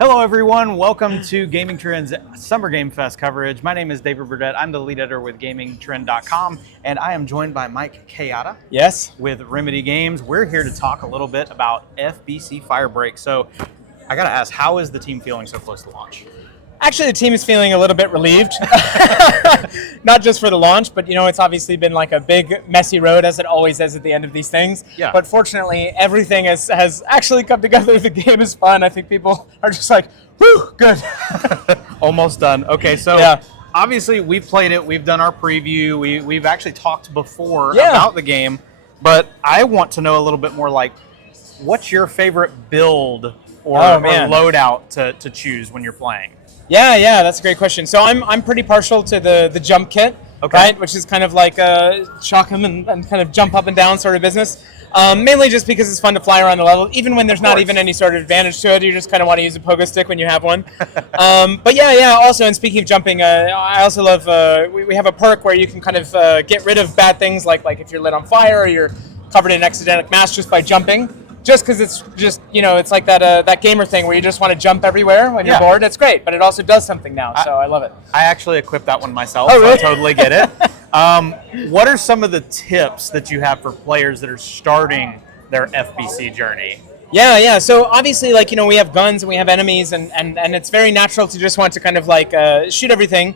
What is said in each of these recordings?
Hello everyone, welcome to Gamingtrend's Summer Game Fest coverage. My name is David Burdett, I'm the lead editor with Gamingtrend.com, and I am joined by Mike Kayatta. Yes. With Remedy Games. We're here to talk a little bit about FBC Firebreak. So I gotta ask, how is the team feeling so close to launch? Actually, the team is feeling a little bit relieved. Not just for the launch, but it's obviously been like a big, messy road, as it always is at the end of these things. Yeah. But fortunately, everything has actually come together. The game is fun. I think people are just like, whew, good. Almost done. Okay, so yeah. Obviously we've played it, we've done our preview, we've actually talked before Yeah. about the game, but I want to know a little bit more like, what's your favorite build or loadout to choose when you're playing? Yeah, that's a great question. So I'm pretty partial to the jump kit, okay. Right? Which is kind of like shock them and kind of jump up and down sort of business. Mainly just because it's fun to fly around the level, even when there's not even any sort of advantage to it. You just kind of want to use a pogo stick when you have one. But yeah. Also, and speaking of jumping, I also love we have a perk where you can kind of get rid of bad things like if you're lit on fire or you're covered in exotic mass just by jumping. Just because it's just, it's like that gamer thing where you just want to jump everywhere when you're bored. It's great, but it also does something now, so I love it. I actually equipped that one myself, oh, really? So I totally get it. What are some of the tips that you have for players that are starting their FBC journey? Yeah. So obviously, we have guns and we have enemies, and it's very natural to just want to kind of shoot everything.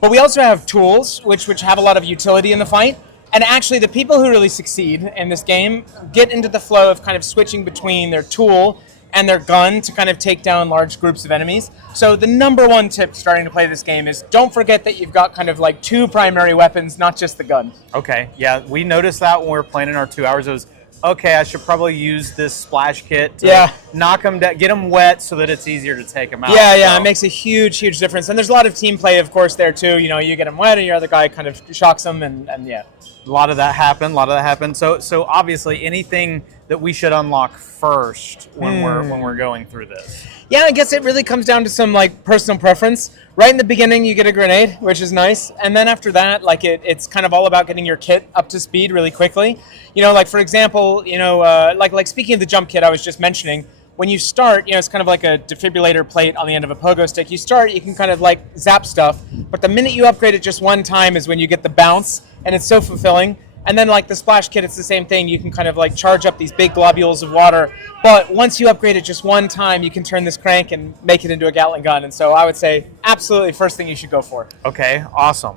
But we also have tools, which have a lot of utility in the fight. And actually, the people who really succeed in this game get into the flow of kind of switching between their tool and their gun to kind of take down large groups of enemies. So the number one tip starting to play this game is don't forget that you've got kind of like two primary weapons, not just the gun. Okay, yeah, we noticed that when we were playing in our 2 hours. It was, okay, I should probably use this splash kit to knock them down, get them wet so that it's easier to take them out. Yeah, it makes a huge difference. And there's a lot of team play, of course, there too. You get them wet and your other guy kind of shocks them, and yeah. A lot of that happened. So obviously, anything that we should unlock first when we're going through this. Yeah, I guess it really comes down to some personal preference. Right in the beginning, you get a grenade, which is nice, and then after that, it's kind of all about getting your kit up to speed really quickly. For example, speaking of the jump kit I was just mentioning. When you start, it's kind of like a defibrillator plate on the end of a pogo stick. You start, you can kind of zap stuff, but the minute you upgrade it just one time is when you get the bounce, and it's so fulfilling. And then the splash kit, it's the same thing. You can kind of charge up these big globules of water, but once you upgrade it just one time, you can turn this crank and make it into a Gatling gun. And so I would say absolutely first thing you should go for. Okay, awesome.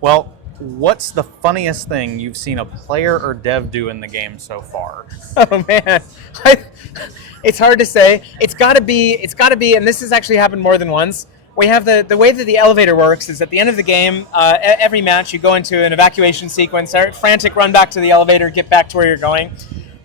Well, what's the funniest thing you've seen a player or dev do in the game so far? Oh man, it's hard to say. It's got to be, and this has actually happened more than once. We have the way that the elevator works is at the end of the game, every match you go into an evacuation sequence, frantic run back to the elevator, get back to where you're going.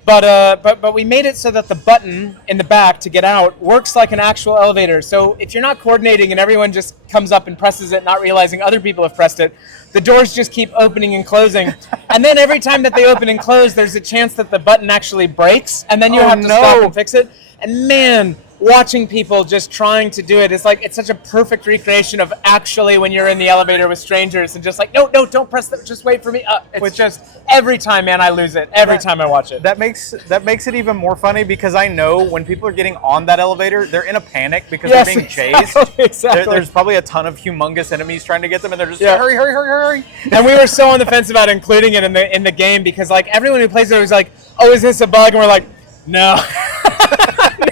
But we made it so that the button in the back to get out works like an actual elevator. So if you're not coordinating and everyone just comes up and presses it, not realizing other people have pressed it, the doors just keep opening and closing. And then every time that they open and close, there's a chance that the button actually breaks, and then you have to stop and fix it. And man, watching people just trying to do it is it's such a perfect recreation of actually when you're in the elevator with strangers and just no, don't press that, just wait for me. It's just every time, man, I lose it every time I watch it. That makes it even more funny because I know when people are getting on that elevator, they're in a panic because they're being chased. Exactly. There's probably a ton of humongous enemies trying to get them, and they're just hurry. And we were so on the fence about including it in the game because everyone who plays it was oh, is this a bug? And we're no.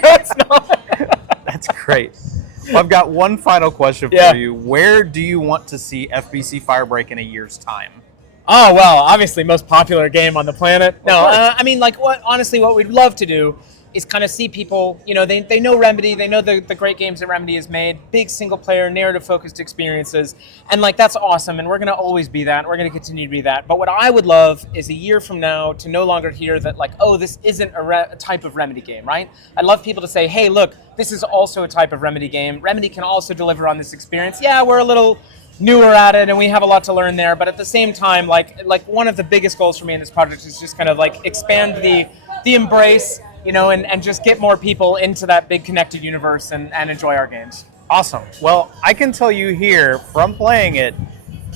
No, it's not. That's great. Well, I've got one final question for you. Where do you want to see FBC Firebreak in a year's time? Oh, well, obviously most popular game on the planet. No, what we'd love to do is kind of see people, they know Remedy, they know the great games that Remedy has made, big single-player, narrative-focused experiences, and that's awesome, and we're going to always be that, we're going to continue to be that. But what I would love is a year from now to no longer hear that, oh, this isn't a type of Remedy game, right? I'd love people to say, hey, look, this is also a type of Remedy game. Remedy can also deliver on this experience. Yeah, we're a little newer at it, and we have a lot to learn there, but at the same time, one of the biggest goals for me in this project is just kind of expand the embrace, and just get more people into that big connected universe and enjoy our games. Awesome. Well, I can tell you here from playing it,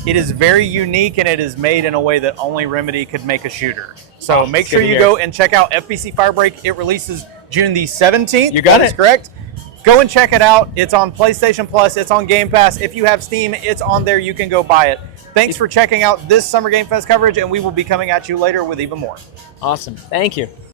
it is very unique and it is made in a way that only Remedy could make a shooter. So make sure you go and check out FBC Firebreak. It releases June the 17th. You got it. That is correct. Go and check it out. It's on PlayStation Plus. It's on Game Pass. If you have Steam, it's on there. You can go buy it. Thanks for checking out this Summer Game Fest coverage, and we will be coming at you later with even more. Awesome. Thank you.